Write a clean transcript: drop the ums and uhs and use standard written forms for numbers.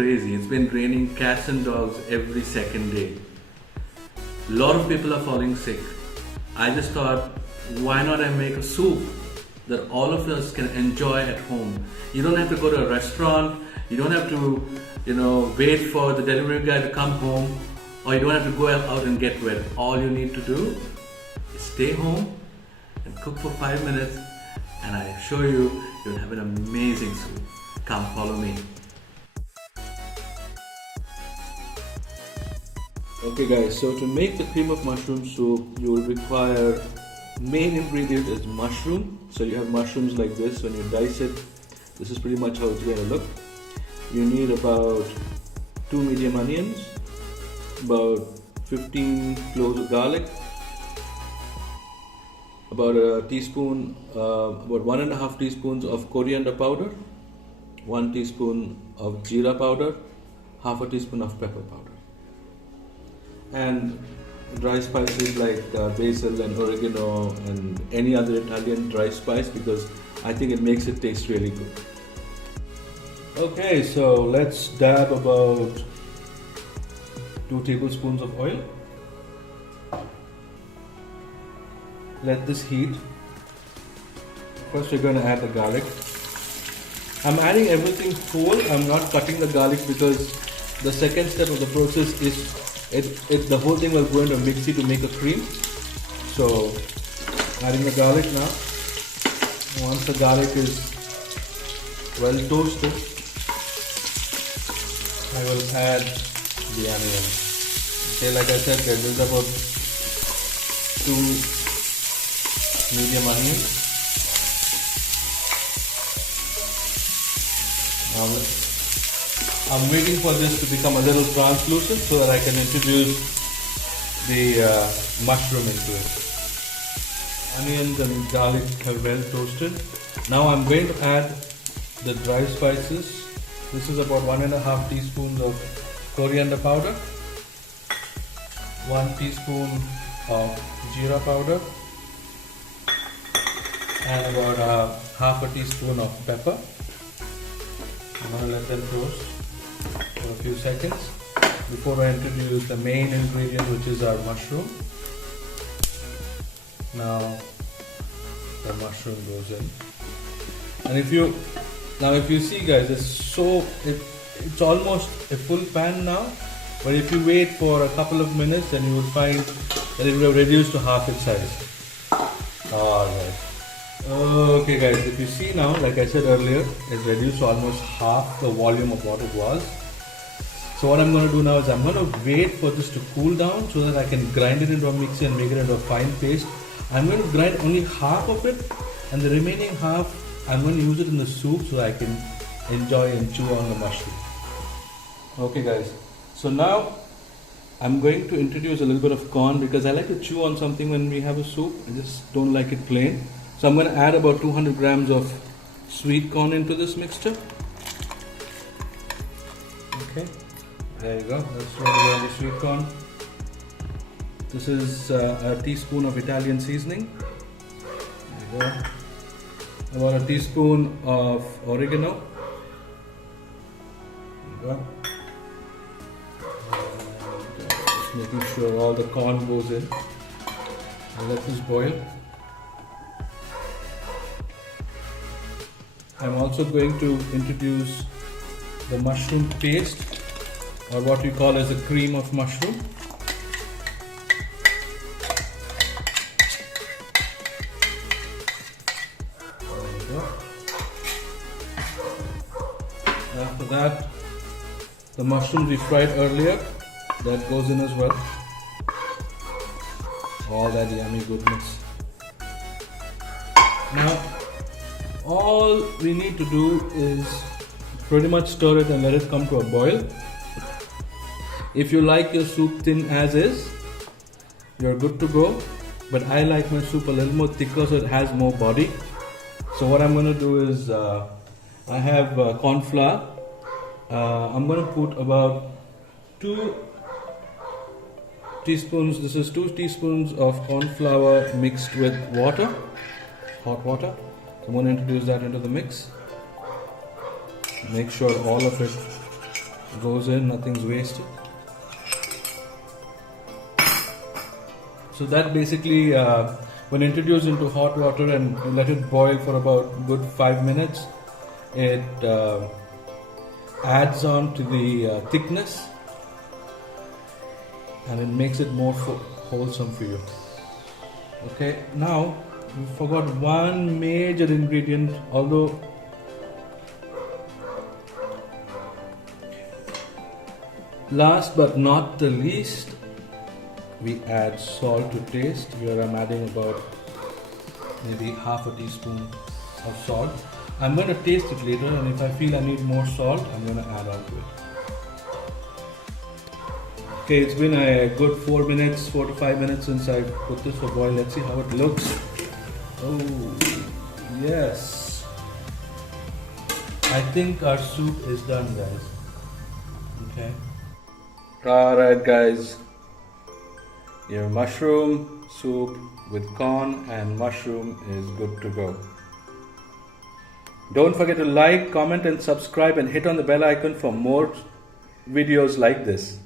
crazy. It's been raining cats and dogs every second day. A lot of people are falling sick. I just thought, why not I make a soup that all of us can enjoy at home? You don't have to go to a restaurant. You don't have to, wait for the delivery guy to come home, or you don't have to go out and get wet. All you need to do is stay home and cook for 5 minutes, and I assure you, you'll have an amazing soup. Come, follow me. Okay guys, so to make the cream of mushroom soup, you will require, main ingredient is mushroom. So you have mushrooms like this. When you dice it, this is pretty much how it's going to look. You need about 2 medium onions, about 15 cloves of garlic, about a teaspoon, about 1.5 teaspoons of coriander powder, 1 teaspoon of GEERA powder, half a teaspoon of pepper powder, and dry spices like basil and oregano and any other Italian dry spice, because I think it makes it taste really good. Okay, so let's dab about 2 tablespoons of oil. Let this heat. First we're going to add the garlic. I'm adding everything whole. I'm not cutting the garlic because the second step of the process is the whole thing will go into a mixie to make a cream. So adding the garlic now. Once the garlic is well toasted, I will add the onion. Okay, like I said, this is about 2 medium onions. Now I'm waiting for this to become a little translucent so that I can introduce the mushroom into it. Onions and garlic have well toasted. Now I'm going to add the dry spices. This is about 1.5 teaspoons of coriander powder, 1 teaspoon of GEERA powder, and about half a teaspoon of pepper. I'm going to let them toast for a few seconds before I introduce the main ingredient, which is our mushroom. Now the mushroom goes in, and if you see guys, it's almost a full pan now, but if you wait for a couple of minutes, then you will find that it will have reduced to half its size. Alright. Okay guys, if you see now, like I said earlier, it's reduced to almost half the volume of what it was. So what I'm going to do now is I'm going to wait for this to cool down so that I can grind it into a mixer and make it into a fine paste. I'm going to grind only half of it, and the remaining half I'm going to use it in the soup so that I can enjoy and chew on the mushroom. Okay guys, so now I'm going to introduce a little bit of corn because I like to chew on something when we have a soup. I just don't like it plain. So I'm going to add about 200 grams of sweet corn into this mixture. Okay, there you go. Let's throw in the sweet corn. This is a teaspoon of Italian seasoning. There you go. About a teaspoon of oregano. There you go. Just making sure all the corn goes in. And let this boil. I'm also going to introduce the mushroom paste, or what we call as a cream of mushroom. There you go. After that, the mushrooms we fried earlier, that goes in as well. All that yummy goodness. Now, all we need to do is pretty much stir it and let it come to a boil. If you like your soup thin as is, you're good to go. But I like my soup a little more thicker so it has more body. So what I'm going to do is, I have corn flour. I'm going to put about 2 teaspoons. This is 2 teaspoons of corn flour mixed with water, hot water. So I'm going to introduce that into the mix. Make sure all of it goes in, nothing's wasted. So that basically, when introduced into hot water and you let it boil for about good 5 minutes, it adds on to the thickness and it makes it more wholesome for you. Okay, now we forgot one major ingredient, although last but not the least, we add salt to taste. Here I'm adding about maybe half a teaspoon of salt. I'm going to taste it later, and if I feel I need more salt, I'm going to add on to it. Okay, it's been a good 4 to 5 minutes since I put this for boil. Let's see how it looks. Oh, yes. I think our soup is done, guys. Okay. Alright, guys. Your mushroom soup with corn and mushroom is good to go. Don't forget to like, comment and subscribe and hit on the bell icon for more videos like this.